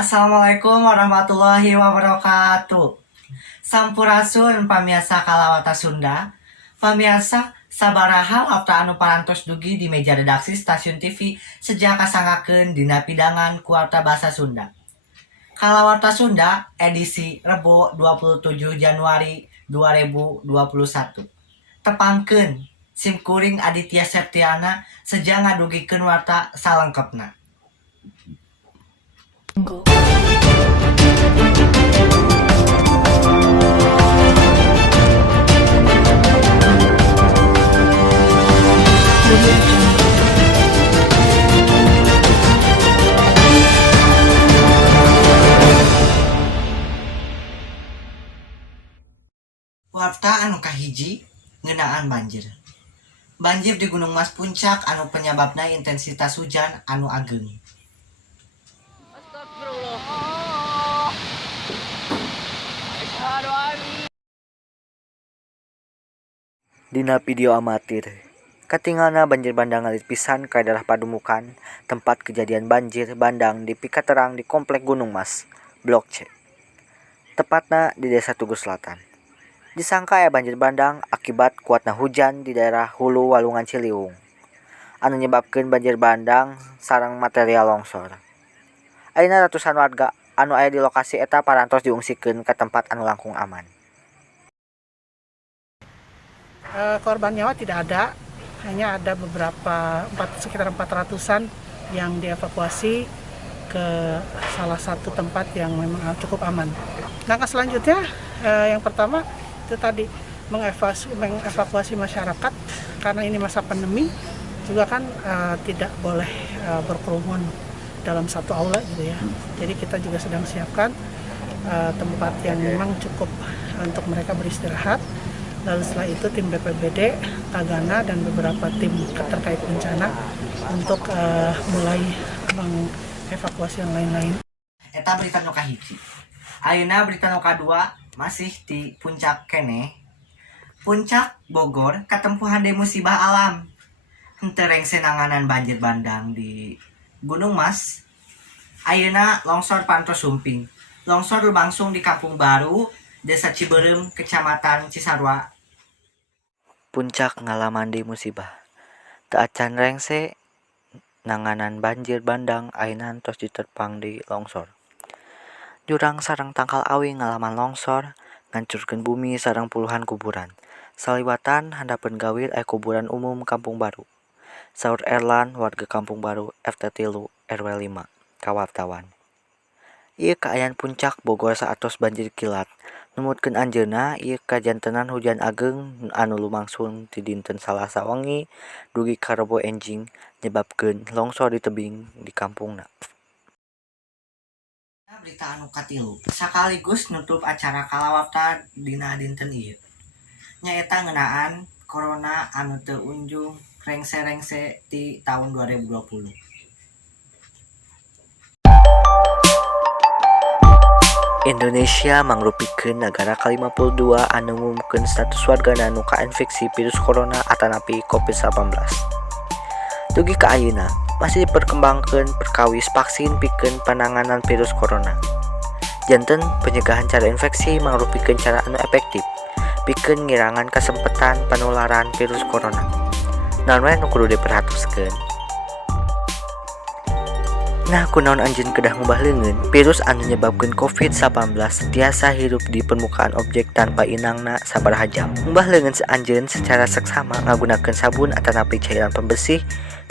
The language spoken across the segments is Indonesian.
Assalamualaikum warahmatullahi wabarakatuh. Sampurasun pamiasa kalawata Sunda. Pamiasa sabaraha afta anu parantos dugi di meja redaksi stasiun TV sejak kasangakeun dina pidangan kuarta basa Sunda. Kalawarta Sunda edisi Rebo 27 Januari 2021. Tepangkeun simkuring Aditya Septiana sejak ngadugikeun warta salengkepna. Warta anu kahiji ngeunaan banjir. Banjir di Gunung Mas Puncak anu penyebabna intensitas hujan anu ageng. Dina video amatir, katingalna banjir bandang ngalit pisan ka daerah Padumukan, tempat kejadian banjir bandang di pikaterang di Komplek Gunung Mas, Blok C. Tepatna di Desa Tugu Selatan. Disangka aya banjir bandang akibat kuatna hujan di daerah hulu Walungan Ciliwung, anu nyebabkeun banjir bandang sareng material longsor. Ayeuna ratusan warga anu aya di lokasi eta parantos diungsikeun ka tempat anu langkung aman. Korban nyawa tidak ada, hanya ada sekitar 400-an yang dievakuasi ke salah satu tempat yang memang cukup aman. Langkah selanjutnya yang pertama itu tadi mengevakuasi masyarakat karena ini masa pandemi juga kan tidak boleh berkerumun dalam satu aula gitu ya. Jadi kita juga sedang siapkan tempat yang memang cukup untuk mereka beristirahat. Lalu setelah itu tim BPBD, Tagana dan beberapa tim terkait bencana untuk mulai mengevakuasi yang lain-lain. Eta berita nu kahiji. Ayeuna berita nu kadua masih di puncak kene. Puncak Bogor katempuhan deui musibah alam. Henteu rengse nanganan banjir bandang di Gunung Mas. Ayeuna longsor pantos sumping. Longsor lumangsung di Kampung Baru, Desa Ciberem, Kecamatan Cisarua. Puncak ngalaman di musibah. Teu acan rengse nanganan banjir bandang ayeuna tos diterpang di longsor. Jurang sareng tangkal awi ngalaman longsor, ngancurkeun bumi sareng puluhan kuburan. Saliwatan handapeun gawir aya kuburan umum Kampung Baru. Saur Erlan warga Kampung Baru RT 3 RW 5 ka wartawan. Ieu kaayaan puncak Bogor saatos banjir kilat. Numutkeun anjeunna ieu kajantenan hujan ageng anu lumangsung ti dinten Salasa wengi dugi ka Rebo enjing nyebabkeun longsor di tebing di kampungna. Berita anu katilu sakaligus nutup acara kalawarta dina dinten ieu. Nyaeta ngeunaan corona anu teu unjung rengse-rengse di tahun 2020. Indonesia mangrupikeun nagara ke-52 anu ngumumkeun status wargana nu kainfeksi virus corona atanapi COVID-19. Dugi ka ayeuna masih diperkembangkeun perkawis vaksin pikeun penanganan virus corona. Janten pencegahan cara infeksi mangrupikeun cara anu efektif pikeun ngirangan kasempetan penularan virus corona. Naon we nu kudu diperhatuskeun? Nah, kunaon anjeun kedah ngubah leungeun? Virus anu nyebabkeun COVID-19 tiasa hirup di permukaan objek tanpa inangna sabaraha jam. Ngubah leungeun anjeun secara seksama ngagunakeun sabun atanapi cairan pembersih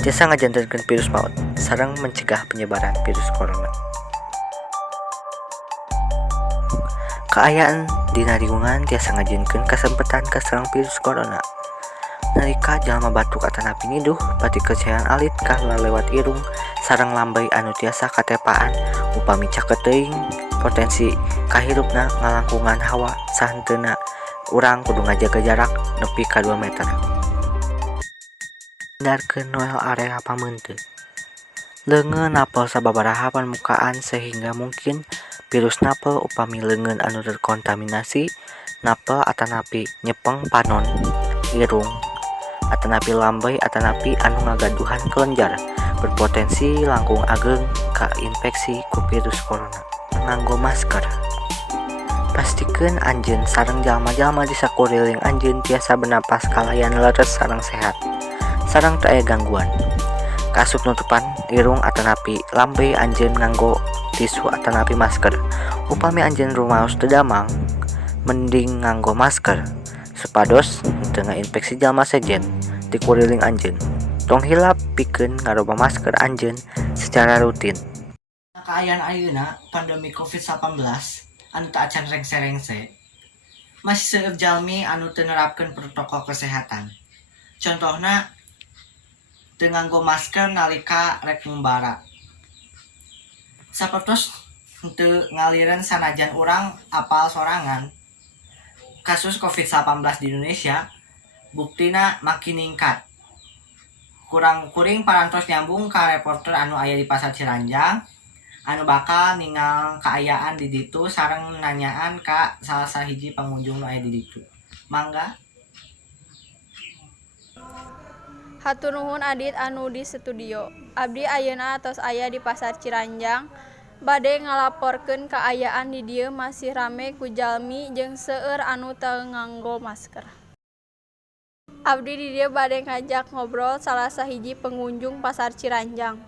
tiasa ngajantenkeun virus maut sareng mencegah penyebaran virus corona. Kaayaan dina lingkungan tiasa ngajenkeun kasempetan kaserang virus corona. Nalika jalma batuk atanapi ngiduh pati cairan alit kaluar lewat irung sareng lambai anu tiasa katepaan upami caket teuing potensi kahirupna ngalangkungan hawa sahenteuna urang kudu ngajaga jarak nepi ka 2 meter. Hindarkeun noel area pameun teu. Leungeun napel sababaraha permukaan sehingga mungkin virus napel upami leungeun anu terkontaminasi napel atanapi nyepeng panon irung atanapi lambai atanapi anu ngagaduhan kelenjar berpotensi langkung ageng infeksi ku virus corona. Nganggo masker. Pastikeun anjeun sareng jalma-jalma di sakuriling anjeun tiasa bernapas kalayan leres sareng sehat. Sareng teu aya gangguan. Kasup nutupan irung atanapi lambe anjeun nganggo tisu atanapi masker. Upami anjeun rumaos teu damang, mending nganggo masker supados teu ngainfeksi jalma sejen di kuriling anjeun. Tong hilap pikeun ngaroba masker anjeun secara rutin. Kaayaan ayeuna pandemi COVID-19 anu teu acan rengse-rengse masih seueur jalmi anu teu nerapkeun protokol kesehatan. Contohna teu nganggo masker nalika rek ngumbara. Sapertos teu ngalireun sanajan urang apal sorangan. Kasus COVID-19 di Indonesia buktina makin ningkat. Kurang-kuring parantos nyambung ka reporter anu aya di Pasar Ciranjang anu bakal ningal kaayaan di ditu sareng nanyaan ka salah sahiji pengunjung nu aya di ditu. Mangga. Hatur nuhun Adit anu di studio. Abdi ayeuna tos aya di Pasar Ciranjang bade ngalaporkeun kaayaan di dieu masih rame ku jalmi jeung seueur anu teu nganggo masker. Abdi di dieu bade ngajak ngobrol salah sahiji pengunjung Pasar Ciranjang.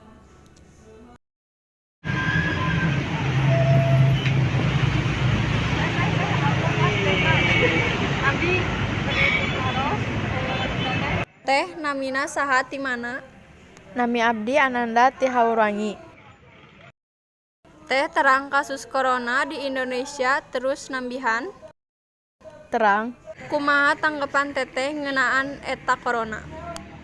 Teh namina saha ti mana? Nami abdi Ananda ti Haurangi. Teh terang kasus corona di Indonesia terus nambihan. Terang, Kumaha tanggapan teteh ngeunaan eta corona?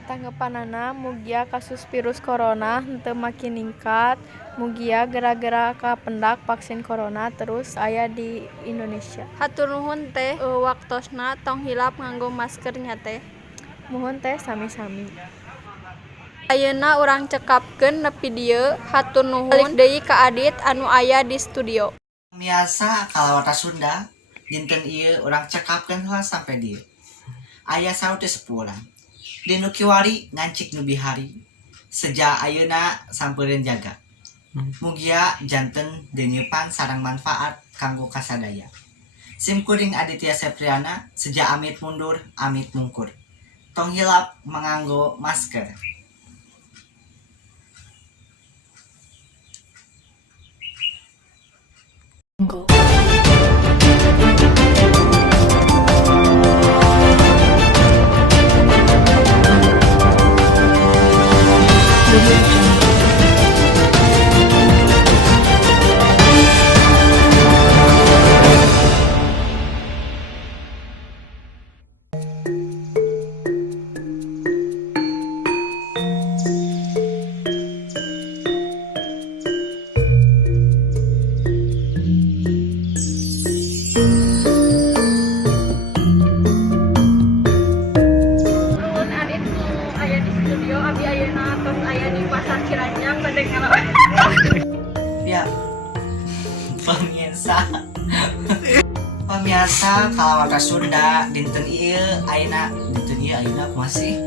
tanggapanana mugia kasus virus corona henteu makin ningkat, mugia gara-gara kapendak vaksin corona terus aya di Indonesia. Hatur nuhun teh waktosna tong hilap nganggo masker nya teh. Muhun teh sami-sami. Ayeuna urang cekapkeun nepi dieu. Hatur nuhun balik deui ka Adit anu aya di studio. Biasa kalawata Sunda dinten ieu urang cekapkeun heula sampai dieu. Aya saeuti sepulang. Dinu kiwari ngancik nu bihari. Seja ayeuna sampeureun jaga. Mugia janten denyeupan sareng manfaat kanggo kasadaya. Sim kuring Aditya Sepriana seja amit mundur amit mungkur. Tong hilap menganggo masker. Nuhun Adit nu aya di studio. Abdi ayeuna tos aya di Pasar Ciranjang bade Ya, pemirsa kalawata Sunda dinten ieu ayeuna masih